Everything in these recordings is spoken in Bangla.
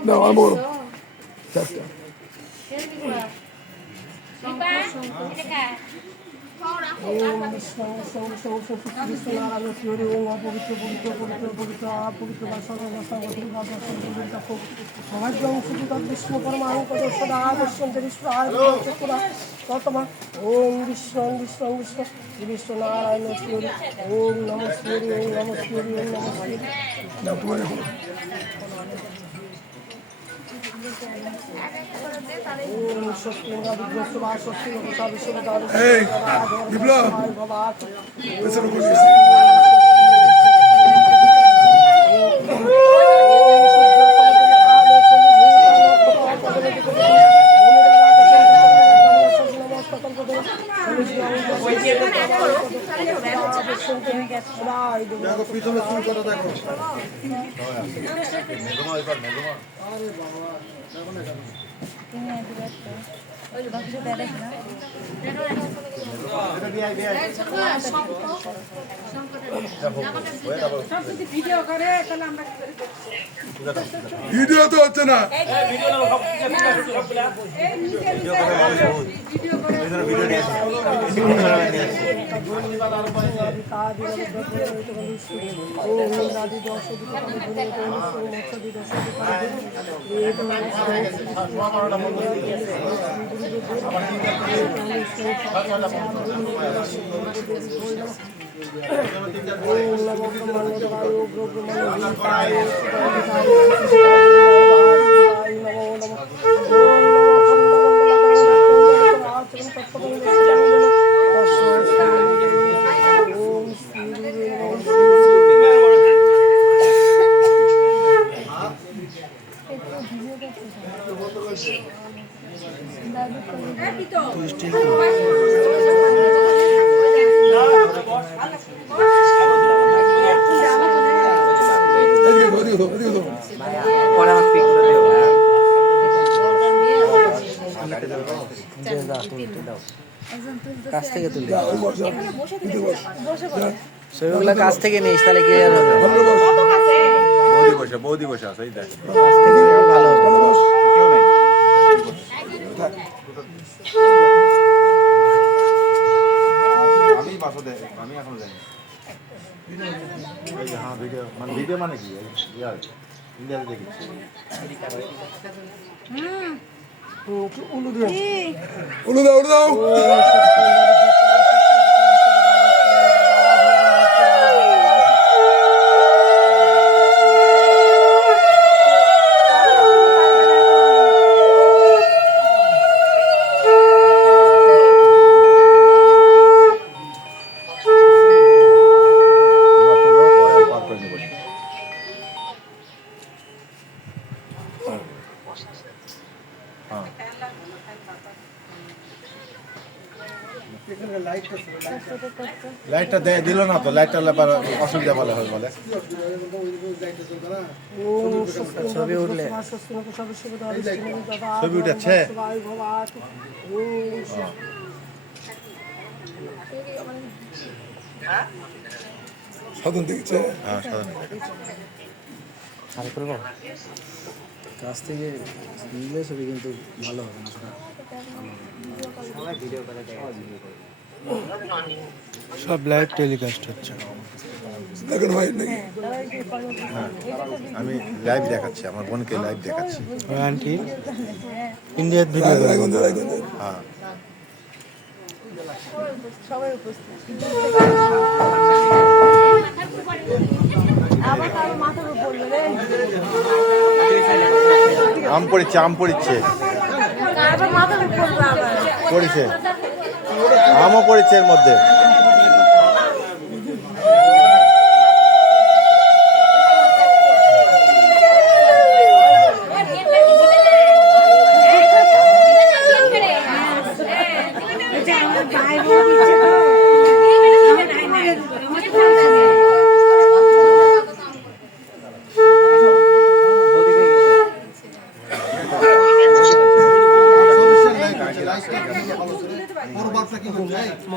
না আমার বড় চারটা বিষ্ণু পরমাণু সদা বর্তমান ওম বিষ্ণু বিষ্ণু বিষ্ণু বিষ্ণু নারায়ণ শ্রী ওম নম শ্রী ওম নম শ্রী ওম নম শ্রী বিপ্লব পিছনে শুরু করে দেখো ভিডিও তো হচ্ছে না কাছ থেকে তুলতে ছবিগুলো কাছ থেকে নিস তাহলে কি আর হবে বৌদি বসে আছে এই দেখ কাছ থেকে নিলে ভালো হবে কেউ নাই আমি বাসা দেখ আমি এখন যাই হ্যাঁ ভিডিও মানে কি ইয়ার ইন্ডিয়াতে দেখেছি উলু দাও লাইটটা দিল না তো লাইটটা অসুবিধা ভালো হবে বলে ছবি উঠলে ছবি উঠেছে সাধন দেখছে হ্যাঁ সাধারণ কাছ থেকে নিলে ছবি কিন্তু ভালো হবে না সব লাইভ টেলিকাস্ট হচ্ছে দেখেন ভাই নাকি আমি লাইভ দেখাচ্ছি আমার বোনকে লাইভ দেখাচ্ছি আন্টি ইন্ডিয়ার ভিডিও রায়গঞ্জে হ্যাঁ সবাই উপস্থিত আম পড়িচ্ছে পড়েছে আমও পড়েছে এর মধ্যে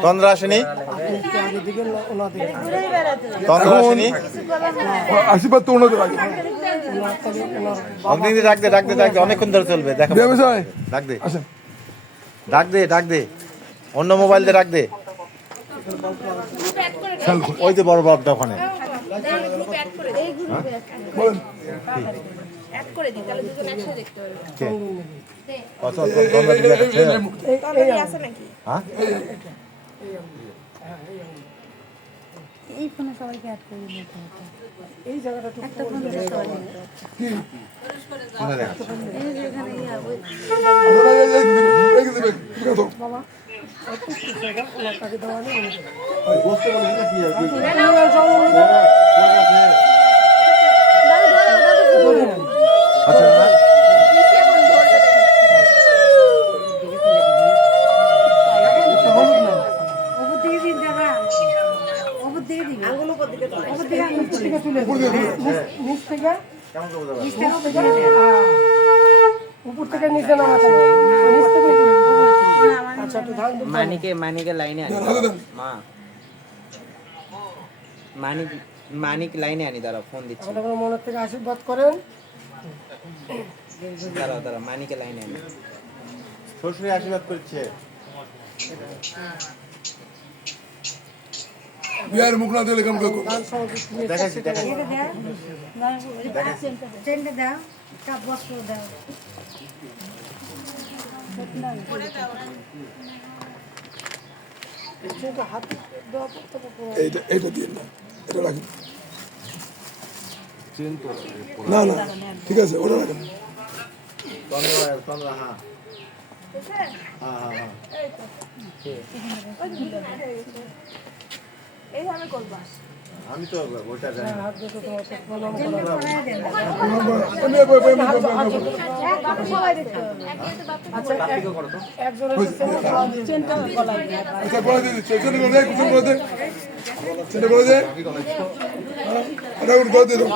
তন্দ্রা আসেনি তন্দ্রা আসেনি আশীর্বাদ তো ওনাদের আগে ওনার থেকে ওনার অগ্নিদি ডাক দে ডাক দে ডাক দে অনেকক্ষণ ধরে চলবে দেখো বিয়ে বিষয় ডাক দে আসেন ডাক দে ডাক দে অন্য মোবাইল দিয়ে ডাক দে ওই যে বড় বাপটা ওখানে বলেন কে? কত তোমরা দিলে একটা ছেলে? হ্যাঁ এই ফোনে সবাইকে অ্যাড করে নিতে হবে এই জায়গাটা একটু একটা ফোনে সবাই কোথায় দেখা? এই যে এখানে ওই বাবা একটু জায়গা ওনার কাছে দেওয়া নেই বসতে বলে দিলে কি আর কি? আচ্ছা না? ওপর দিকে দিন দাদা ওপর দিকে দিন আঙুল উপর দিকে আঙুল থেকে তুলে নিচ থেকে কেমন করে বলতে নিচ থেকে উপর দিকে দেন উপর থেকে নিচে নামাতে হবে। নিচ থেকে উপরে। আচ্ছা একটু ধান দিন। মানিকে লাইনে আনি মা মানিক লাইনে আনি দাঁড়াও ফোন দিচ্ছি আপনারা কোনো মনের থেকে আশীর্বাদ করেন দাঁড়াও মানিকে লাইনে আনি শ্বশুরে আশীর্বাদ করছে বিয়ের মুখ না দিলে কেমন করে করবো? গান সঙ্গীত নিয়ে দেখাচ্ছি দেখাচ্ছি এটা দাও চেনটা দাও কাপ বস্ত্র দাও সেটা হাতে দেওয়া পড়তে পারবো এইটা দিয়ে না এটা রাখেন না না ঠিক আছে ওটা রাখেন চন্দ্র হ্যাঁ হ্যাঁ হ্যাঁ হ্যাঁ আমি তো ওটা জানি না। হাত দুটো তোমার প্রণাম চেনটা পরায় দেন আচ্ছা একজনের চেনটা গলায় দিয়ে আচ্ছা বলে দিদি চেনে করে দে কুসুম করে দে চেনে করে দে এটা উঠ করে দে দাও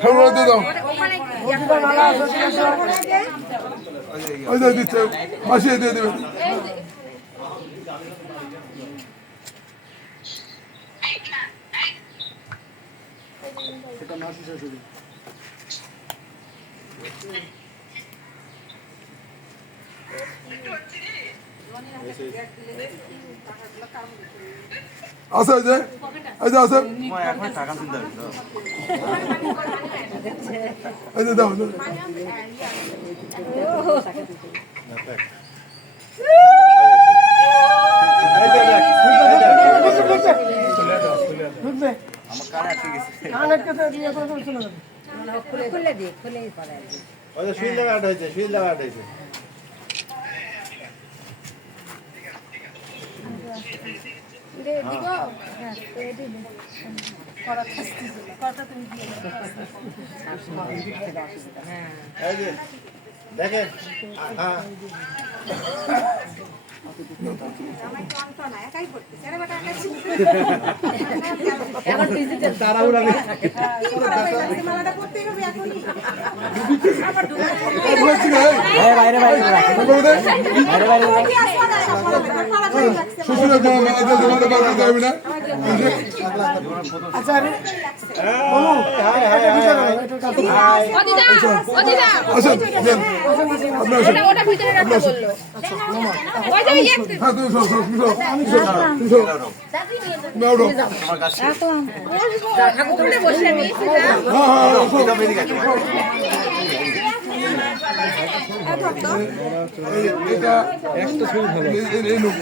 ফেল করে দিয়ে দাও ওই যে দিচ্ছে মাসিয়ে দিয়ে দেবে আছে ওই যে আছে এই যে দাও দাও। ঢুকবে কান আটকে দিয়ে করে চলে যাবে খুলে দিয়ে খুলেই পরায় দিই ওই যে সুইল লাগা হয়েছে সুইল লাগা হয়েছে এই যে দেখেন হ্যাঁ শ্বশুরের মালা দিতে মালা বার করতে হবে না আচ্ছা আরে আসেন দেন। আপনি আসেন হ্যাঁ তুমি সব সব সব মেউডো এটা একটা ছবি ভালো এই লোক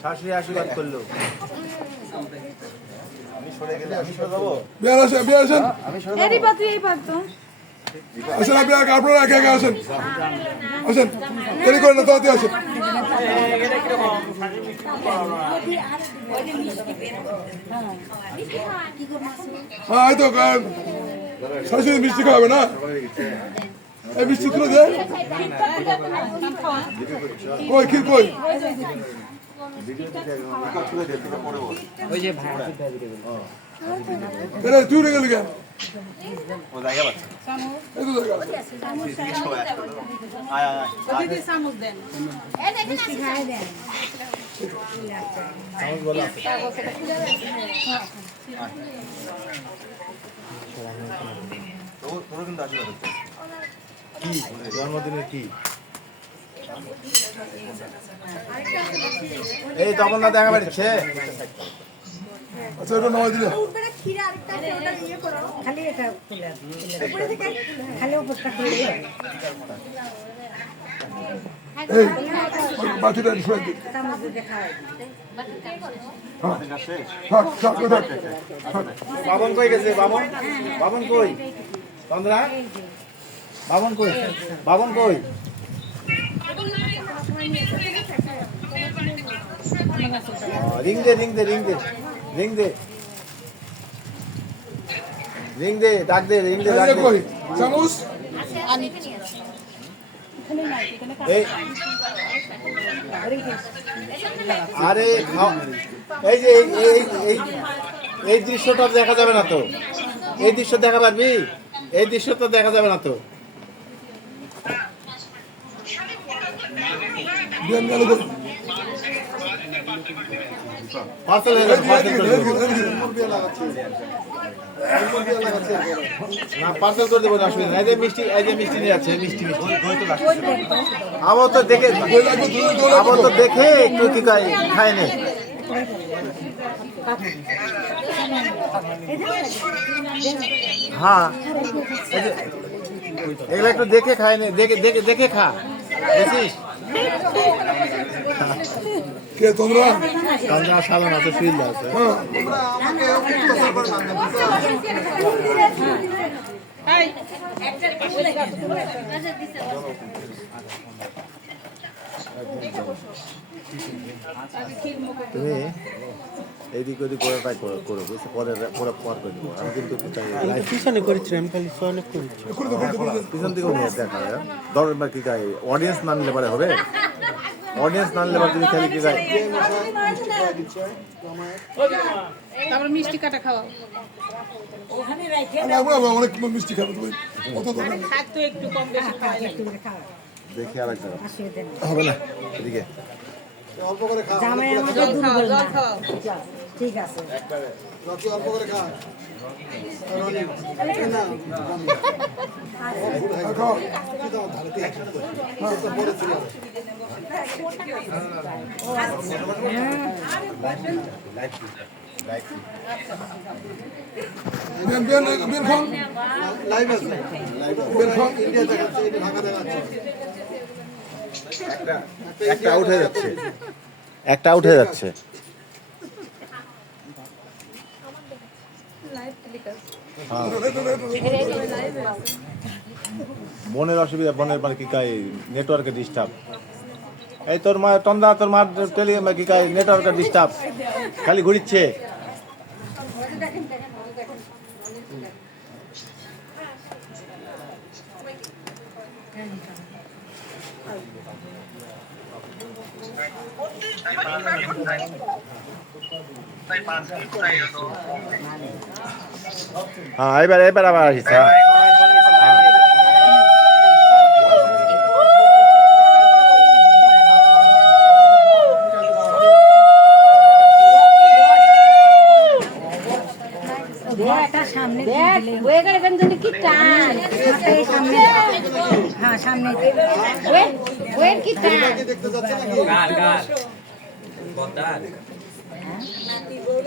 শাশুড়ি আশীর্বাদ করলো আমি সরে গেলে আমি সরে যাবো বিয়ার আসেন বিয়ার আসেন এরই পাত্র এই পাত্র আসেন আপনি আপনারা একে একে আসেন আসেন দেরি করেন না তাড়াতাড়ি আসেন হ্যাঁ এই তো শাশুড়ি মিষ্টি খাওয়াবে না এই মিষ্টি তুলে দে কই ক্ষীর কই ওই যে ভাই তুই উঠে গেলি কেন ও জায়গা পাচ্ছে এই তো জায়গা আয় আয় মিষ্টি খাই দেন চামচ বলা আছে তোর কিন্তু আশীর্বাদ হচ্ছে কি জন্মদিনের কি এই তখন না দেখা পাচ্ছে আচ্ছা এটা নামাই দিলে খালি এটা খালি উপরটা খুলে এই বাতিটা শুয়ে দে চামচ দিয়ে খাওয়াই থাক থাক থাক বাবন কই গেছে বাবন বাবন কই চন্দ্রা বাবন কই বাবন কই রিং দে রিং দে রিং দে রিং দে রিং দে ডাক দে রিং দে ডাক এই কই দে চামচ এই আরে এই যে এই দৃশ্যটা দেখা যাবে না তো এই দৃশ্য দেখা পারবি এই দৃশ্যটা দেখা যাবে না তো বিয়ান গেল কই পার্সেল হয়ে যাবে পার্সেল করে দেবো না পার্সেল করে দেবো না অসুবিধা নাই এই যে মিষ্টি নিয়ে যাচ্ছে মিষ্টি মিষ্টি আবার তো দেখে আবার তো দেখে একটু কি খায় নে হ্যাঁ এই যে এগুলো একটু দেখে খায় নে দেখে দেখে দেখে খা বুঝছিস কে তোমরা কান্না সাধারণ অত ফিল আছে তুমি এইদিক ওদিক করে ট্রাই করো করো বুঝছো পরে পরে পর করে দেবো আমি কিন্তু পিছনে করেছিলাম খালি সনে করেছি পিছন থেকে নিয়ে দেখা দরকার বা কি গাই অডিয়েন্স না নিলে পারে হবে অডিয়েন্স না নিলে পারে তুমি খালি কি গাই তারপর মিষ্টি কাটা খাওয়া আমরা অনেক মিষ্টি খাবো তুমি কত দরকার খাদ্য একটু কম বেশি খাওয়া দেখি আর একটা অসুবিধা নেই হবে না এদিকে জামাই আমাকে দুর্বল না ঠিক আছে খাও বিয়ান বিয়ান বিয়ান খাও লাইভ আছে বিয়ান খাও একটা আউট হয়ে যাচ্ছে একটা আউট হয়ে যাচ্ছে বোনের অসুবিধা বোনের মানে কি কাই নেটওয়ার্কে ডিস্টার্ব এই তোর মা তন্দা তোর মা টেলি কি কাই নেটওয়ার্কে ডিস্টার্ব খালি ঘুরিচ্ছে হ্যাঁ এবার এবার আবার আসিস হ্যাঁ সামনে কি টান সামনে হ্যাঁ সামনে ওয়ের কি টান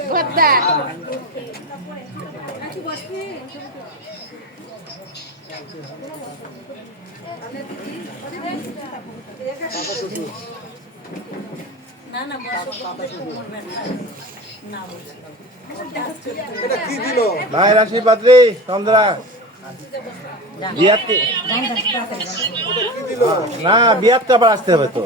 গদ্দা ভাই আশীর্বাদ রে চন্দ্রা বিয়াতে না, বিয়াতে আবার আসতে হবে তো।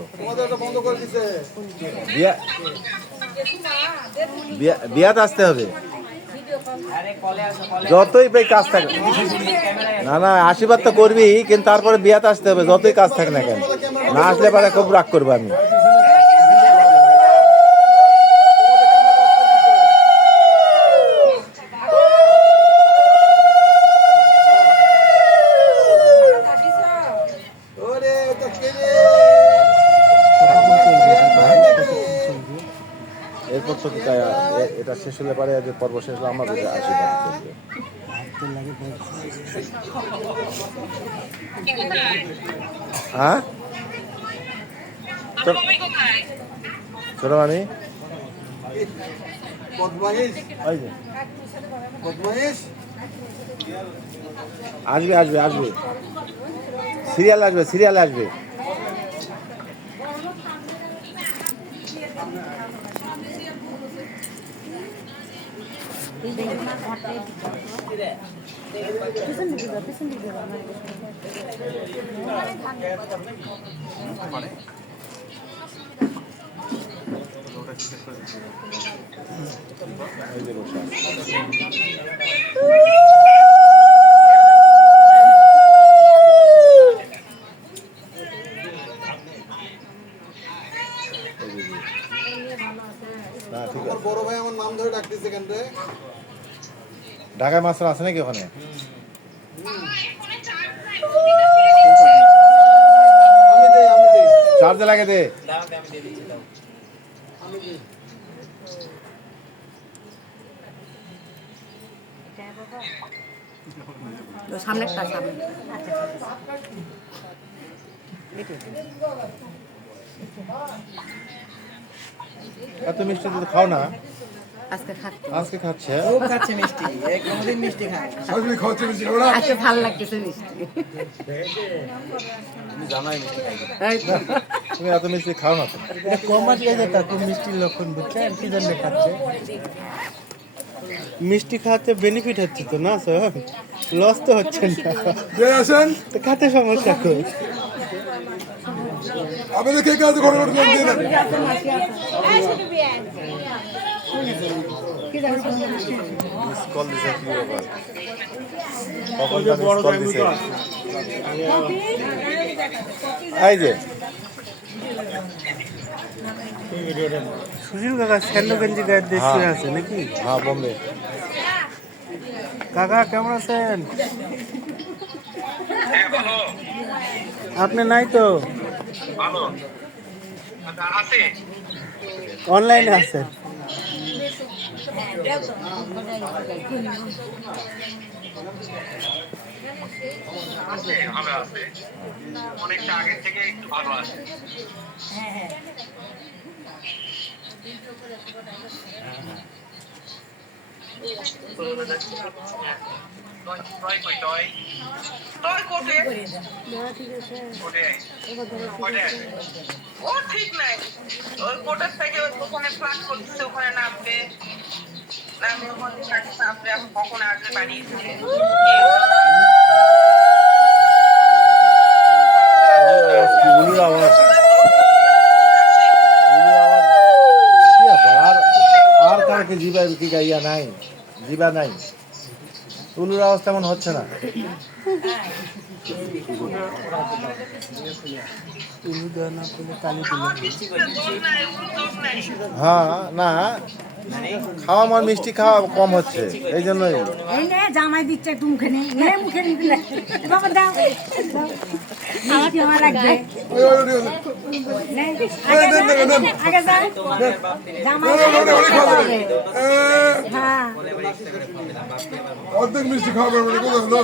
বিয়াতে আসতে হবে, যতই ভাই কাজ থাকে। না না, আশীর্বাদ তো করবি, কিন্তু তারপরে বিয়াতে আসতে হবে, যতই কাজ থাকে না কেন। না আসলে পরে খুব রাগ করবো আমি। এরপর তো এটা শেষ হলে পারে, যে পর্ব শেষ হলে আমাদের আশীর্বাদ করবে। হ্যাঁ, ছোট মামি আসবে আসবে আসবে, সিরিয়াল আসবে, সিরিয়াল আসবে। বড় ভাই আমার নাম ধরে ডাকতেছে কেন রে? ঢাকায় মাস্টার আছে নাকি ওখানে? চার্জে লাগে দে। সামনেরটা সামনে এত মিষ্টি তো খাও না। আজকে খাচ্ছি, আজকে খাচ্ছে, খুব খাচ্ছে মিষ্টি, কোনোদিন মিষ্টি খায়। সবই খাওয়াচ্ছে বেশি খাবো না। আজকে ভালো লাগতেছে মিষ্টি। তুমি এত মিষ্টি খাও না তো। কমাস গেছে কাকু, মিষ্টির লক্ষণ বুঝছেন, কি জন্য খাচ্ছে? মিষ্টি খাওয়াতে বেনিফিট হচ্ছে তো না স্যার, লস তো হচ্ছে না। যে আসেন তো খাতে সমস্যা কই? আপনাদের কে কাজ ঘরে ঘরে দিয়ে দেন। কল দিছে কি ব্যাপার? কখন কল দিছে? এই যে সুজিল কাকা স্যান্ডো গেঞ্জি গায়ে দিয়ে শুয়ে আছে নাকি? হ্যাঁ, বোম্বে। কাকা কেমন আছেন? আপনি নাই তো? অনলাইনে আছেন? অনেকটা আগের থেকে একটু ভালো আছে। ও ঠিক নাই, ওই কোটার থেকে ওখানে ফ্লাশ করতেছে, ওখানে নামবে নামবে, ওখানে এখন কখন আসবে বাড়ি? আর কার কি জিবা কি গাইয়া নাই, জিবা নাই, উলুর আওয়াজ তেমন হচ্ছে না। হ্যাঁ, না খাওয়া আমার মিষ্টি খাওয়া কম হচ্ছে, এই জন্যই। এই নে জামাই দিচ্ছে একটু মুখে নেই, নে মুখে নিলে বাবা দাও মিষ্টি আমার লাগবে। নে, আগে যা জামাই লাগবে। হ্যাঁ অর্ধেক মিষ্টি খাওয়া পারবো না, কোথাও হলো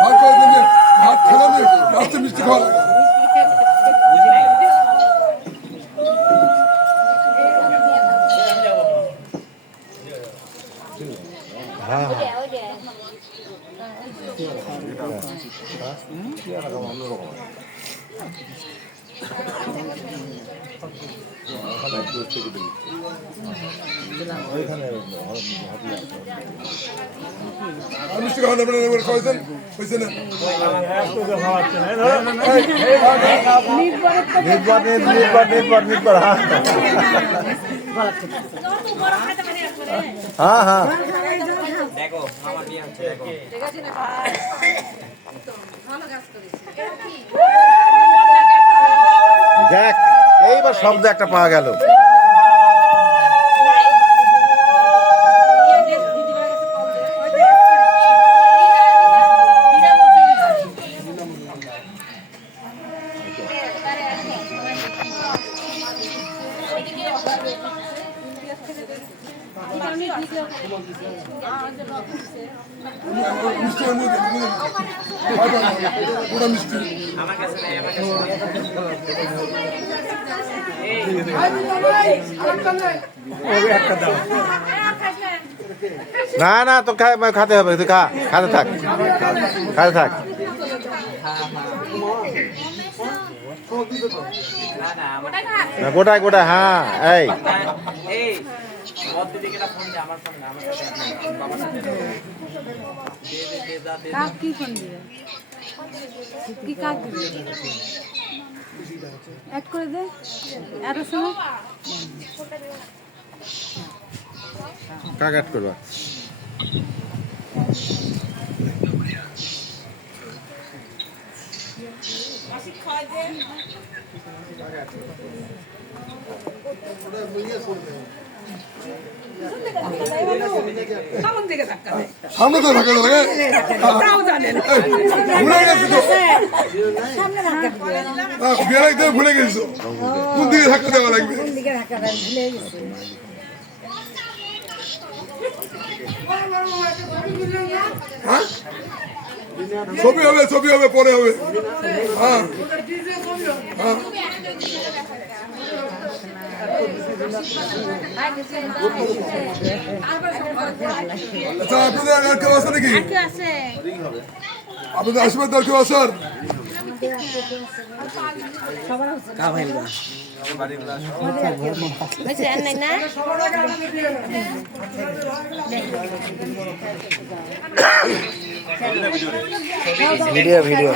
ভাত করে দিবি, ভাত খেলাবি, লাস্টে মিষ্টি খাওয়া লাগে। হ্যাঁ হ্যাঁ আর মিষ্টি খাওয়ান আপনারা এবার খাওয়াইছেন হয়েছে না হ্যাঁ হ্যাঁ দেখ এইবার শব্দ একটা পাওয়া গেল। মিষ্টি পুরো মিষ্টি না না তো খাতে হবে, তুই খা, খাতে থাক, খাতে থাক। না গোটায় গোটায়, হ্যাঁ এই কাক কি ফোন দিবে কি কাক দিবে এক করে দে এত সময় কাট করবা। সামনে তো ধাক্কা লাগে ভুলে গেছি তো সামনে ধাক্কা দিবে বিয়ে লাগতে ভুলে গেছো কোন দিকে ধাক্কা দেওয়া লাগবে কোন দিকে ধাক্কা দেন ভুলে গেছে হ্যাঁ ছবি হবে পরে হবে হ্যাঁ হ্যাঁ আচ্ছা আপনাদের আর কেউ আছে নাকি আপনাদের আশীর্বাদ আর কেউ আসার ভিডিও ভিডিও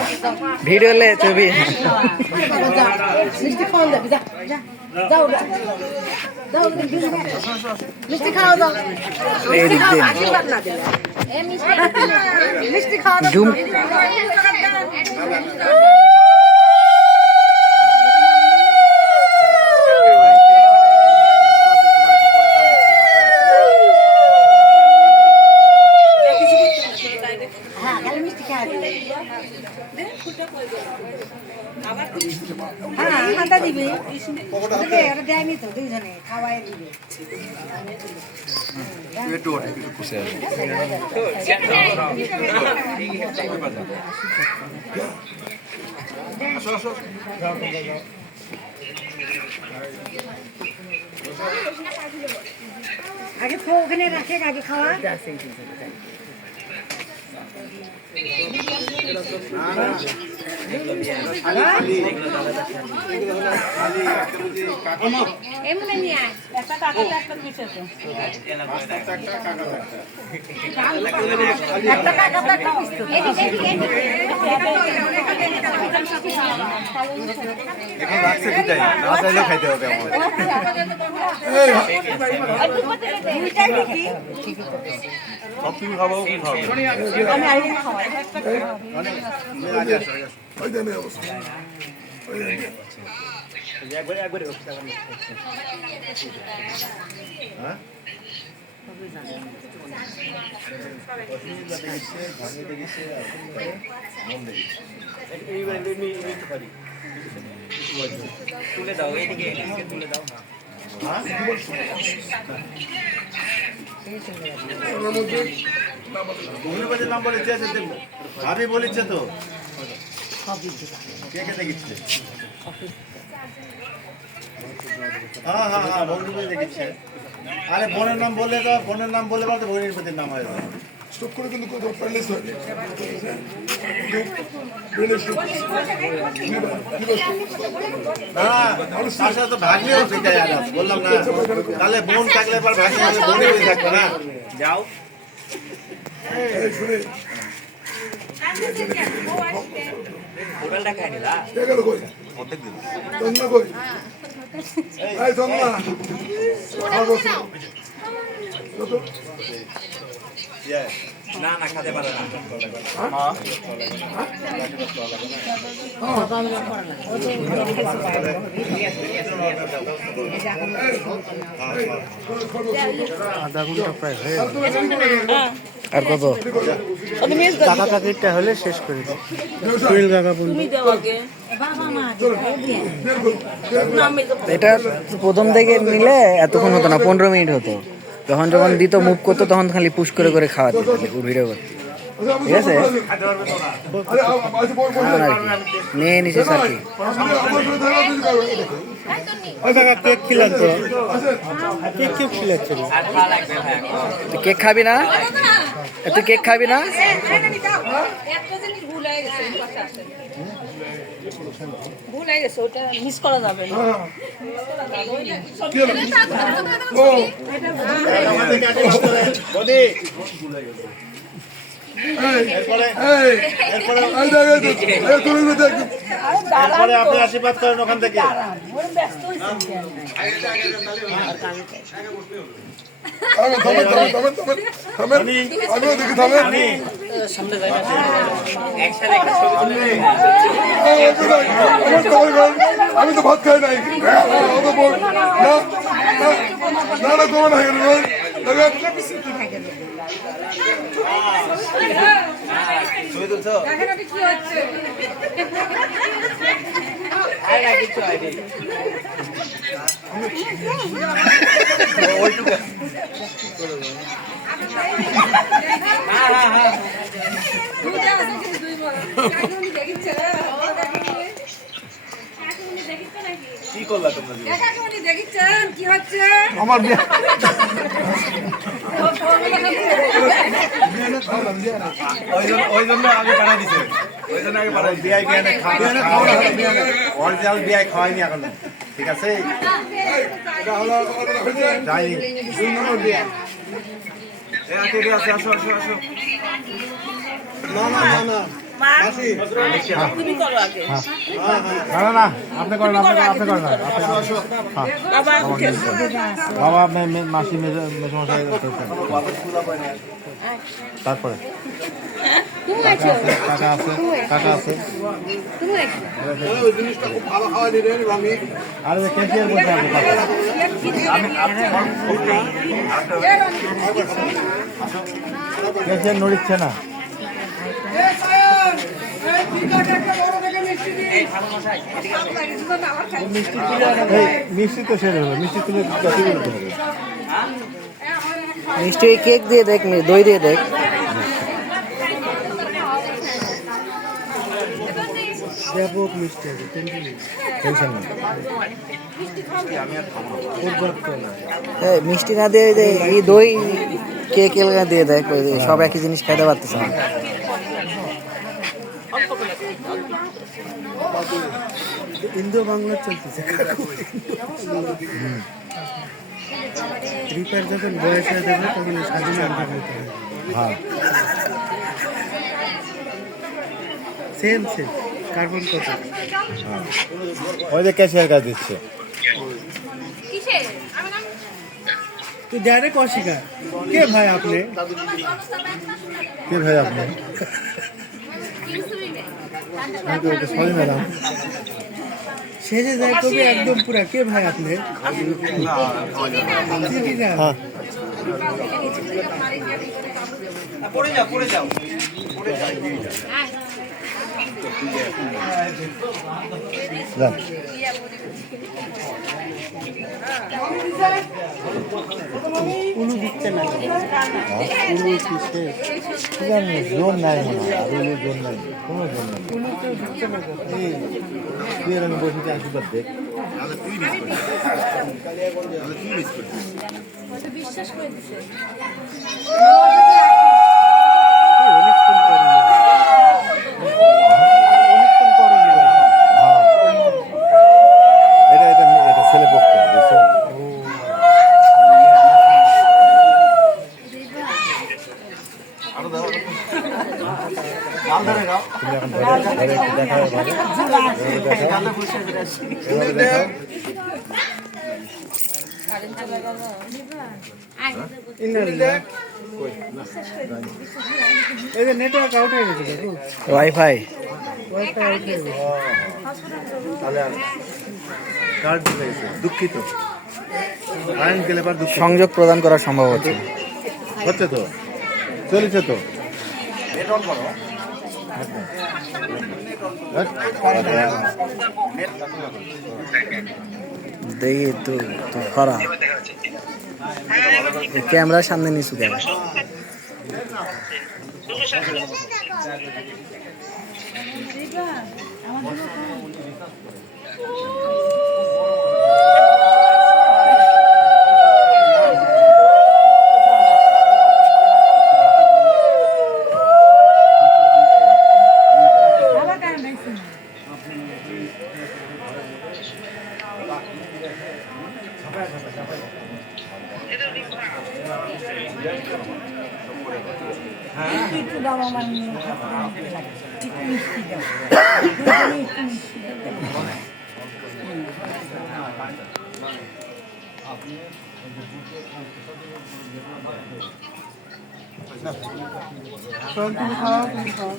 ভিডিও লে ছবি মিষ্টি খাওয়া যাবে যা যা যাও যাও মিষ্টি খাওয়া দাও মিষ্টি খাওয়া আশীর্বাদ না দিলে মিষ্টি খাওয়া দাও হ্যাঁ হাতা দিবি ওটা দেয়নি তো দুইজনে খাওয়াই দিবে আগে তো ওখানে রাখে আগে খাওয়া এমনি নিয়ে আয় একটা টাকা একটা পিছে তো একটা টাকা একটা মিষ্টি এখন রাখছে বিদায়, না চাইলে খাইতে হবে আমার। সব তুমি খাবো কি খাবো? আমি আরেকটা খাওয়াই ওই দেন এই অবস্থা হ্যাঁ তুলে দাও এইদিকে তুলে দাও মধ্যে নাম বলেছে ভাবি বলেছে তো কে কে দেখেছে হ্যাঁ হ্যাঁ হ্যাঁ বন্ধু দেখেছে আরে বোনের নাম বললে তো বোনের নাম বললে বলতে বোনের প্রতি নাম হয় স্ট্রোক করে কিন্তু কোনো প্যারালাইজ হয়নি, ব্রেনের স্ট্রোক, লিভার স্ট্রোক। না তার সাথে তো ভাগ্নে বললাম না, তাহলে বোন থাকলে এবার ভাগ্নে বোনে থাকবে না। যাও এই শুনে কে গেল কই? চন্দনা কই? এই চন্দনা আর বসো। কত? না না খেতে পারে না। আর কত কাকা কাকিরটা হলে শেষ করে দিই। সুনীল কাকা বাবা মা এটা প্রথম থেকে নিলে এতক্ষণ হতো না, 15 মিনিট হতো। যখন যখন দিত মুভ করতো তখন খালি পুশ করে করে খাওয়াতো ভিডিও করতে। ঠিক আছে, নিয়ে নিছিস আর কি। কেক খিলাচ্ছ, কেক খিলাচ্ছ, তুই কেক খাবি না? তুই কেক খাবি না? ভুল হয়ে গেছে, ওটা মিস করা যাবে না। এরপরে আপনি আশীর্বাদ করেন ওখান থেকে। আমি তো ভাত খাই নাই, না না তোমার না কি করলা তোমরা? কি হচ্ছে? আমার ওই জন্য আগে পাঠাই দিছে, ওই জন্য আগে পাঠাই বিআই বিয়ানে অরিজিনাল বিআই খাওয়াইনি এখন। ঠিক আছে, যাইনি। আসো আসো আসো। তুমি করো আগে। না না আপনি করেন, আপনি করেন, বাবা মাসি মেসমশাই তারপরে কাকা আছে, কাকা আছে। আর ক্যাশিয়ার বলতে হবে ক্যাশিয়ার নড়িচ্ছে না। মিষ্টি তো শেষ হলো, মিষ্টি তুলে বলতে হবে। মিষ্টি কেক দিয়ে দেখ, দই দিয়ে দেখ। ব্যাপক মিষ্টি আছে, টেনশন নেই। মিষ্টি না দিয়ে এই দই কেক এলাকা দিয়ে দেখ, সব একই জিনিস খাইতে পারতেছে না। ইন্দো বাংলা চলতেছে, রিপার যখন বয়স হয়ে যাবে তখন স্বাধীন আনতে হবে। হ্যাঁ সেম সেম কার্বন কত। ওই যে ক্যাশিয়ার কাজ দিচ্ছে। তুই ডাইরেক্ট অস্বীকার। কে ভাই আপনি? কে ভাই আপনি? Sorry madam. সেজে যায় কবি একদম পুরা। কে ভাই আপনি? চিনি না। হ্যাঁ পড়ে যাও পড়ে যাও। যান। উলু দিচ্ছে না। জোর নাই মনে হয়, আর জোর নাই, কোনো জোর নাই। উলু কেউ দিচ্ছে না। তুই আমি বসে আশীর্বাদ দেখ। বিশ্বাস করে দিছে। নেটওয়ার্ক আউট হয়ে গেছে দেখো ওয়াইফাই ওয়াইফাই আউট হয়ে গেছে তাহলে আর কার্ড ঢুকে গেছে, দুঃখিত। কারেন্ট গেলে পর দুঃখ সংযোগ প্রদান করা সম্ভব হচ্ছে না। হচ্ছে তো, চলেছে তো। দেখি তো খারাপ ক্যামেরার সামনে নিচু কেন একটু দাও আমার একটু মিষ্টি দাও একটু মিষ্টি দাও তুমি খাও তুমি খাও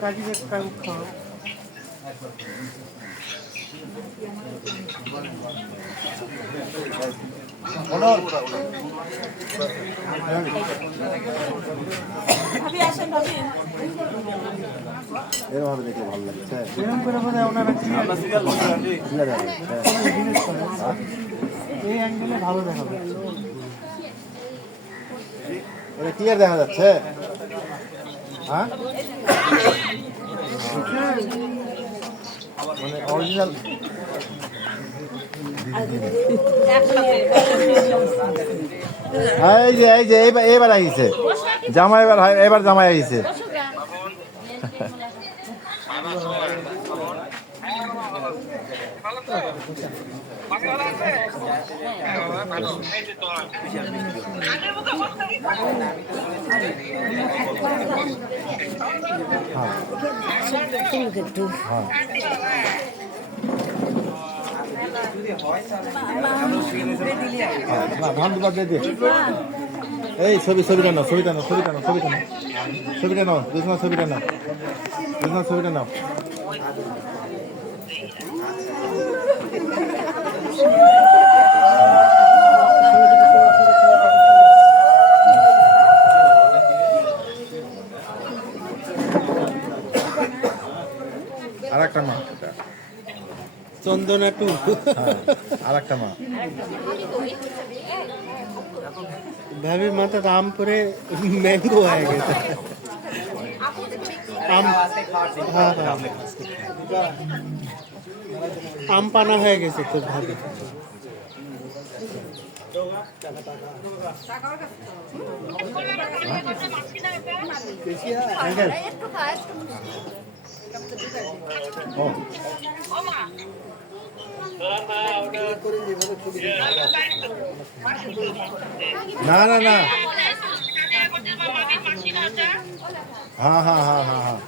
কাকিকে খাও খাও এরকম দেখে ভালো লাগছে। এরকম করে বোধ হয় ওনারা এই অ্যাঙ্গেলে ভালো দেখাবে এটা ক্লিয়ার দেখা যাচ্ছে। হ্যাঁ, মানে অরিজিনাল। এই যে এই যে এবার আইছে জামাই, এবার জামাই আইছে। এই ছবিটা নাও, ছবিটা নাও, ছবিটা নাও, ছবিটা নাও, ছবিটা নাও, দুজনের ছবিটা নাও, দুজনের ছবিটা নাও। আর একটা মা, চন্দনা টু আর একটা মা। ভাবির মাথাতে আম পরে ম্যাঙ্গো হয়ে গেছে। আম হ্যাঁ হ্যাঁ আম পানা হয়ে গেছে তো ভাবি। না না না, হ্যাঁ হ্যাঁ হ্যাঁ হ্যাঁ হ্যাঁ,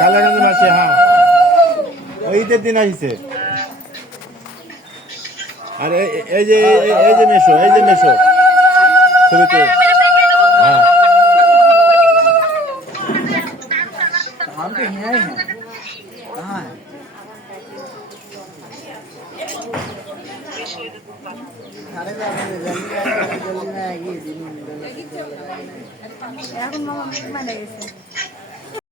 কালাগঞ্জ মাসি, হ্যাঁ ওই ঈদের দিন আসছে। আর এই যে মেশো, এই যে মেশো ছবিতে, হ্যাঁ এখন মামা মানে গেছে